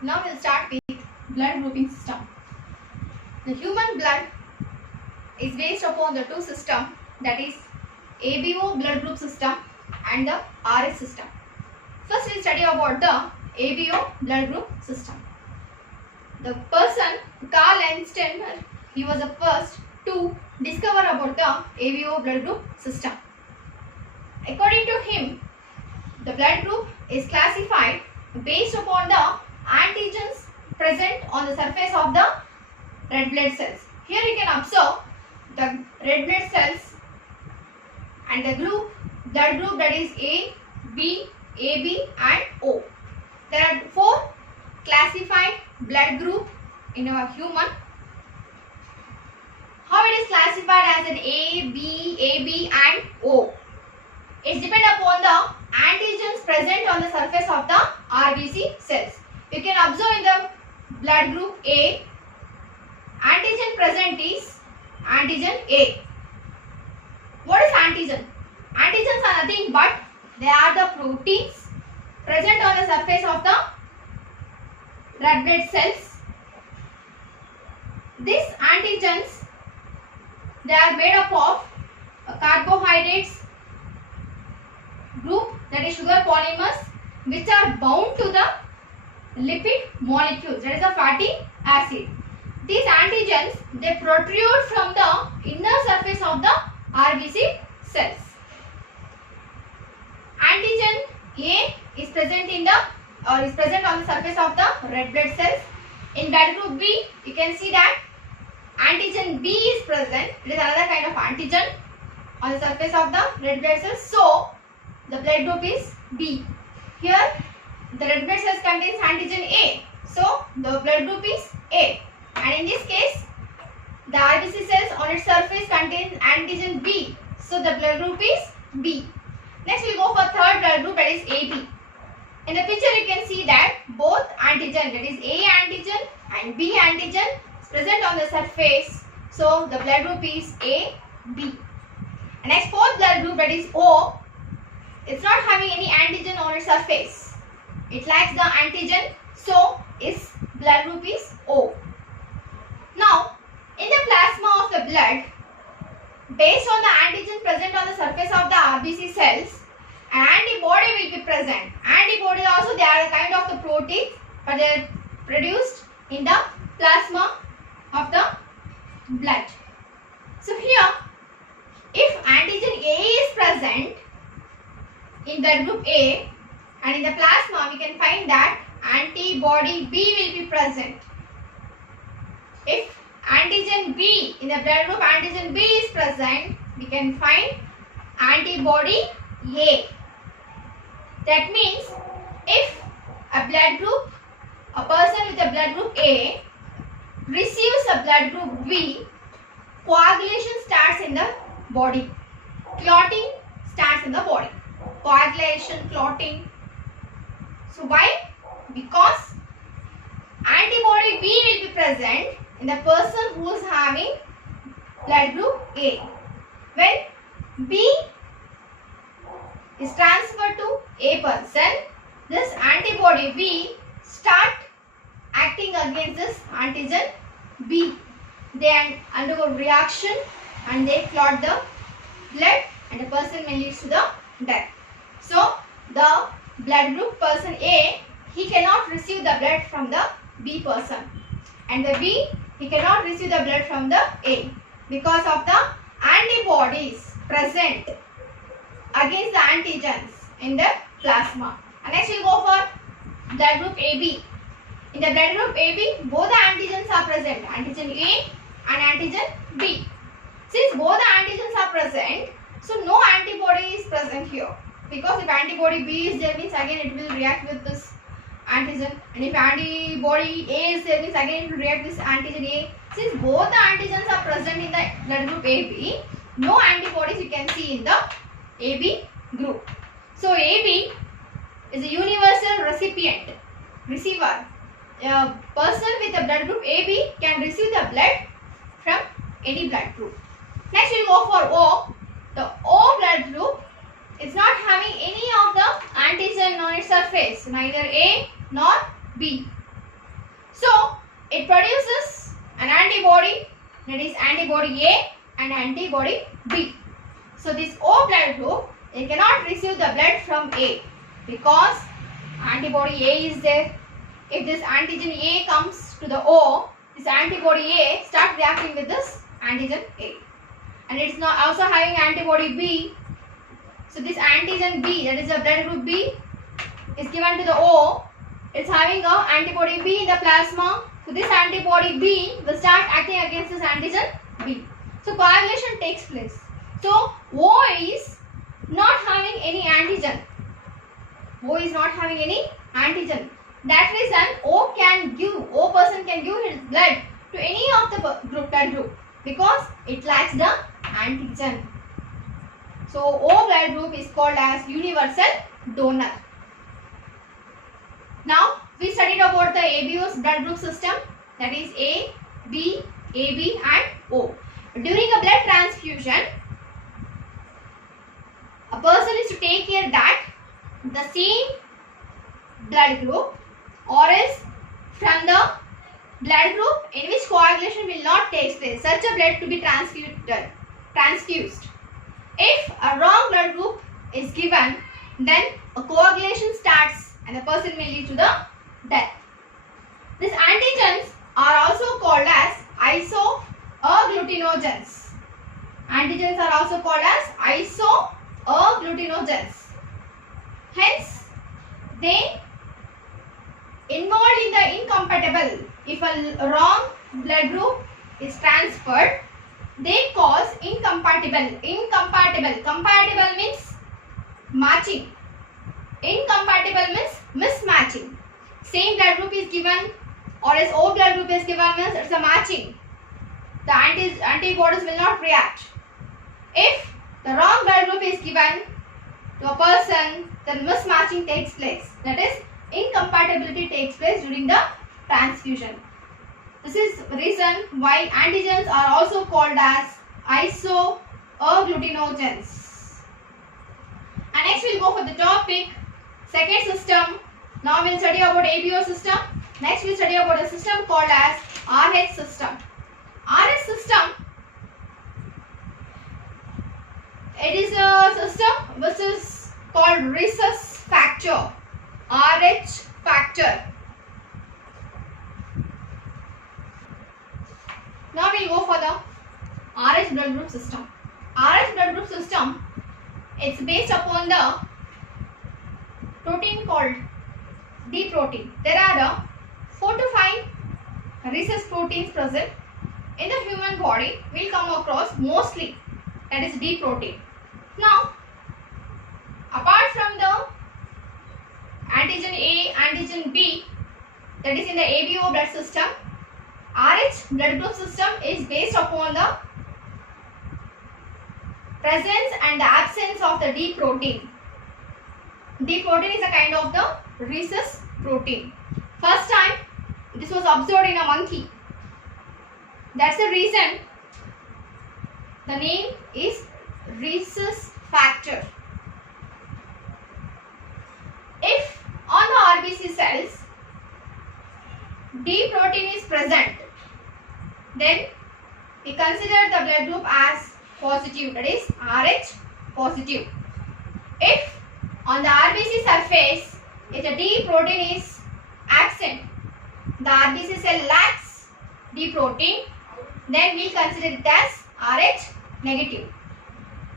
Now we'll start with blood grouping system. The human blood is based upon the two systems, that is ABO blood group system and the RS system. First we'll study about the ABO blood group system. The person Carl Einstein, he was the first to discover about the ABO blood group system. According to him, the blood group is classified based upon the antigens present on the surface of the red blood cells. Here you can observe the red blood cells and the blood group that is A, B, AB and O. There are four classified blood group in our human. How it is classified as an A, B, AB and O? It depends upon the antigens present on the surface of the RBC cells. You can observe in the blood group A, antigen present is antigen A. What is antigen? Antigens are nothing but they are the proteins present on the surface of the red blood cells. These antigens, they are made up of carbohydrates group, that is sugar polymers, which are bound to the lipid molecules, that is a fatty acid. These antigens, they protrude from the inner surface of the RBC cells. Antigen A is present on the surface of the red blood cells. In blood group B, you can see that antigen B is present. It is another kind of antigen on the surface of the red blood cells. So the blood group is B. Here the red blood cells contains antigen A. So the blood group is A. And in this case, the RBC cells on its surface contains antigen B. So the blood group is B. Next we will go for third blood group, that is AB. In the picture you can see that both antigen, that is A antigen and B antigen, is present on the surface. So the blood group is AB. And next fourth blood group, that is O. It's not having any antigen on its surface. It lacks the antigen, so its blood group is O. Now, in the plasma of the blood, based on the antigen present on the surface of the RBC cells, an antibody will be present. Antibodies also, they are a kind of the proteins, but they are produced in the plasma of the blood. So here, if antigen A is present in blood group A, and in the plasma we can find that antibody B will be present. If antigen B, in the blood group antigen B is present, we can find antibody A. That means if a person with a blood group A receives a blood group B, coagulation starts in the body. Clotting starts in the body. Coagulation, clotting. So why? Because antibody B will be present in the person who is having blood group A. When B is transferred to A person, this antibody B start acting against this antigen B. They undergo reaction and they clot the blood and the person may lead to the death. So the blood group person A, he cannot receive the blood from the B person, and the B, he cannot receive the blood from the A because of the antibodies present against the antigens in the plasma. And next we will go for blood group AB. In the blood group AB, both the antigens are present, antigen A and antigen B. Since both the antigens are present, so no antibody is present here, because if antibody B is there, means again it will react with this antigen, and if antibody A is there, means again it will react with this antigen A. Since both the antigens are present in the blood group AB, no antibodies you can see in the AB group. So AB is a universal receiver. A person with a blood group AB can receive the blood from any blood group. Next we will go for O. The O blood group is not having any of the antigen on its surface, neither A nor B. produces an antibody, that is antibody A and antibody B. So this O blood group, it cannot receive the blood from A because antibody A is there. If this antigen A comes to the O, this antibody A starts reacting with this antigen A. And it is not also having antibody B. So this antigen B, that is the blood group B, is given to the O. It's having a antibody B in the plasma. So this antibody B will start acting against this antigen B. So coagulation takes place. So O is not having any antigen. O is not having any antigen. That reason O person can give his blood to any of the blood group because it lacks the antigen. So O blood group is called as universal donor. Now we studied about the ABO's blood group system, that is A, B, AB and O. During a blood transfusion, a person is to take care that the same blood group or else from the blood group in which coagulation will not take place, such a blood to be transfused. If a wrong blood group is given, then a coagulation starts and the person may lead to the death. These antigens are also called as isoagglutinogens. Antigens are also called as isoagglutinogens. Hence, they involved in the incompatible. If a wrong blood group is transferred, they cause incompatible. Compatible means matching. Incompatible means mismatching. Same blood group is given or as O blood group is given means it's a matching. The antibodies will not react. If the wrong blood group is given to a person, then mismatching takes place. That is, incompatibility takes place during the transfusion. This is the reason why antigens are also called as isoagglutinogens. And next we will go for the topic, second system. Now we will study about ABO system. Next we will study about a system called as RH system. RH system, it is a system which is called rhesus factor. RH factor. Now we will go for the RH blood group system. RH blood group system, it's based upon the protein called D protein. There are 4 to 5 rhesus proteins present in the human body. We will come across mostly, that is D protein. Now, apart from the antigen A, antigen B, that is in the ABO blood system, RH blood group system is based upon the presence and the absence of the D protein. D protein is a kind of the rhesus protein. First time this was observed in a monkey. That's the reason the name is rhesus factor. If on the RBC cells D protein is present, then we consider the blood group as positive, that is RH positive. If on the RBC surface, if the D protein is absent, the RBC cell lacks D protein, then we will consider it as RH negative.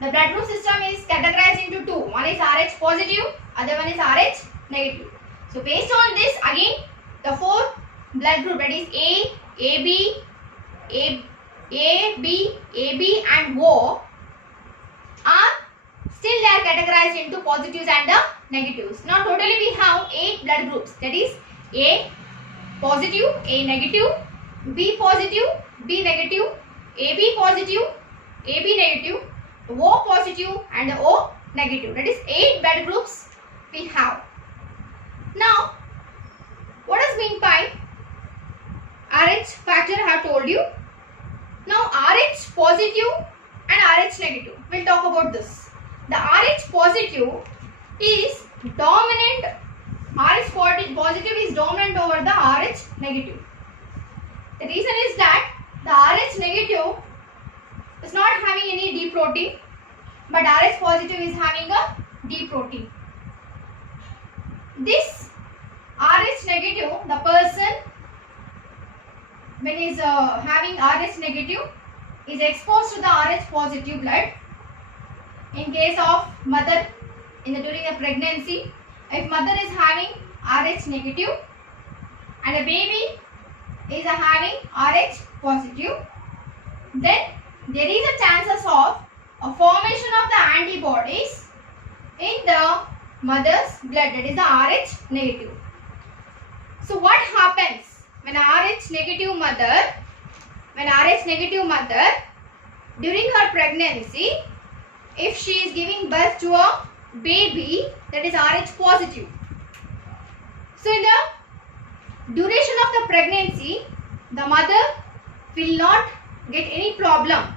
The blood group system is categorized into two. One is RH positive, other one is RH negative. So based on this, again the 4 blood group, that is A, AB, AB and O, are still they are categorized into positives and the negatives. Now totally we have 8 blood groups, that is A positive, A negative, B positive, B negative, AB positive, AB negative, O positive and O negative. That is 8 blood groups we have. Now what is meant by RH factor I have told you. Now RH positive and RH negative, we will talk about this. The RH positive is dominant, RH positive is dominant over the RH negative. The reason is that the Rh negative is not having any D protein, but Rh positive is having a D protein. This Rh negative, the person when is having Rh negative is exposed to the Rh positive blood. In case of mother during the pregnancy, if mother is having Rh negative and a baby is having Rh positive, then there is a chances of a formation of the antibodies in the mother's blood, that is the Rh negative. So what happens when Rh negative mother during her pregnancy, if she is giving birth to a baby that is Rh positive, so in the duration of the pregnancy, the mother will not get any problem,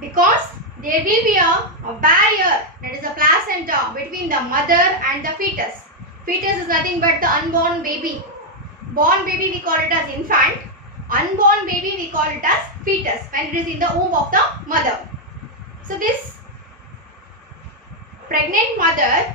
because there will be a barrier, that is a placenta, between the mother and the fetus. Fetus is nothing but the unborn baby. Born baby we call it as infant. Unborn baby we call it as fetus when it is in the womb of the mother. So this pregnant mother,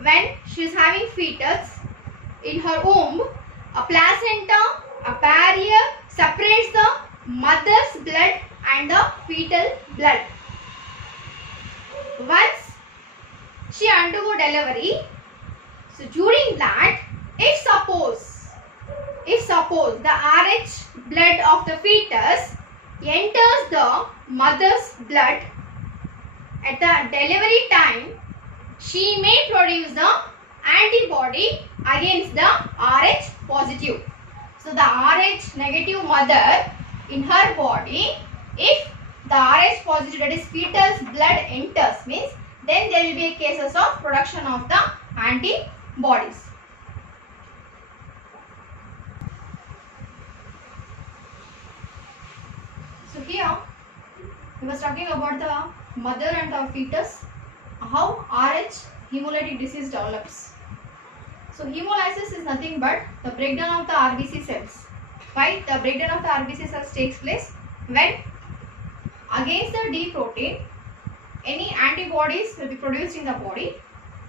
when she is having fetus in her womb, a placenta, a barrier separates the mother's blood and the fetal blood. Once she undergo delivery, so during that, if suppose the Rh blood of the fetus enters the mother's blood, at the delivery time, she may produce the antibody against the Rh positive. So the Rh negative mother, in her body, if the Rh positive, that is fetus blood enters, means then there will be cases of production of the antibodies. So here we was talking about the mother and the fetus, how Rh hemolytic disease develops. So hemolysis is nothing but the breakdown of the RBC cells. Why the breakdown of the RBC cells takes place? When against the D protein, any antibodies will be produced in the body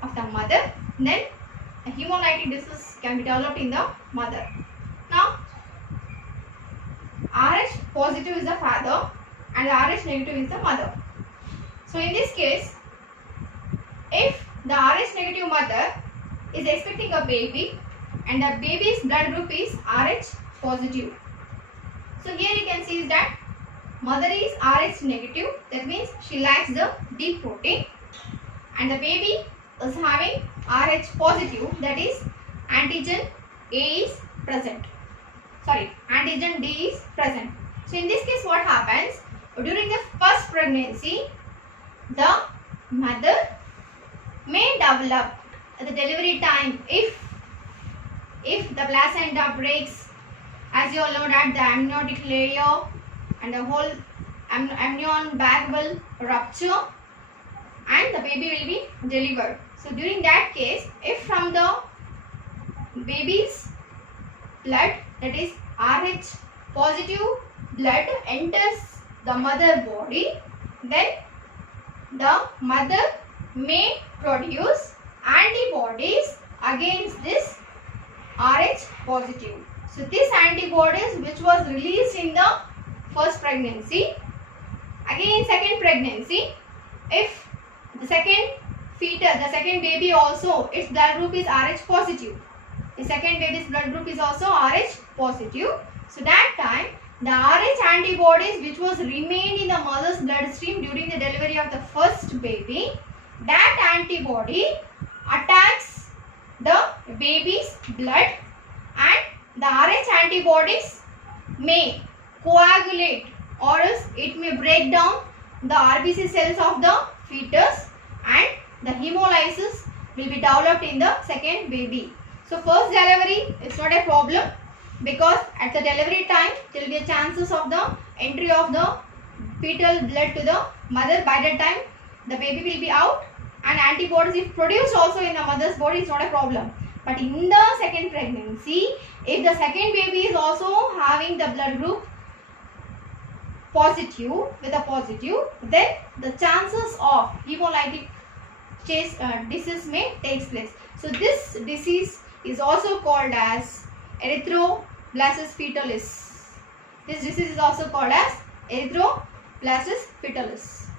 of the mother, then a hemolytic disease can be developed in the mother. Now Rh positive is the father and Rh negative is the mother. So in this case, if the Rh negative mother is expecting a baby and the baby's blood group is Rh positive. So here you can see is that mother is Rh negative, that means she lacks the D protein, and the baby is having Rh positive, that is antigen A is present. Antigen D is present. So in this case what happens? During the first pregnancy, the mother may develop at the delivery time, if the placenta breaks, as you all know that the amniotic layer and the whole amnion bag will rupture and the baby will be delivered. So during that case, if from the baby's blood, that is Rh positive blood enters the mother body, then the mother may produce antibodies against this Rh positive. So this antibodies which was released in the first pregnancy, again in second pregnancy, if the second fetus, the second baby also, its blood group is Rh positive, the second baby's blood group is also Rh positive. So that time the Rh antibodies which was remained in the mother's bloodstream during the delivery of the first baby, that antibody attacks the baby's blood, and the Rh antibodies may coagulate, or else it may break down the RBC cells of the fetus, and the hemolysis will be developed in the second baby. So first delivery is not a problem, because at the delivery time there will be chances of the entry of the fetal blood to the mother. By that time the baby will be out, and antibodies if produced also in the mother's body is not a problem. But in the second pregnancy, If the second baby is also having the blood group positive, with a positive, then the chances of hemolytic disease may take place. So this disease is also called as erythroblastosis fetalis. This disease is also called as erythroblastosis fetalis.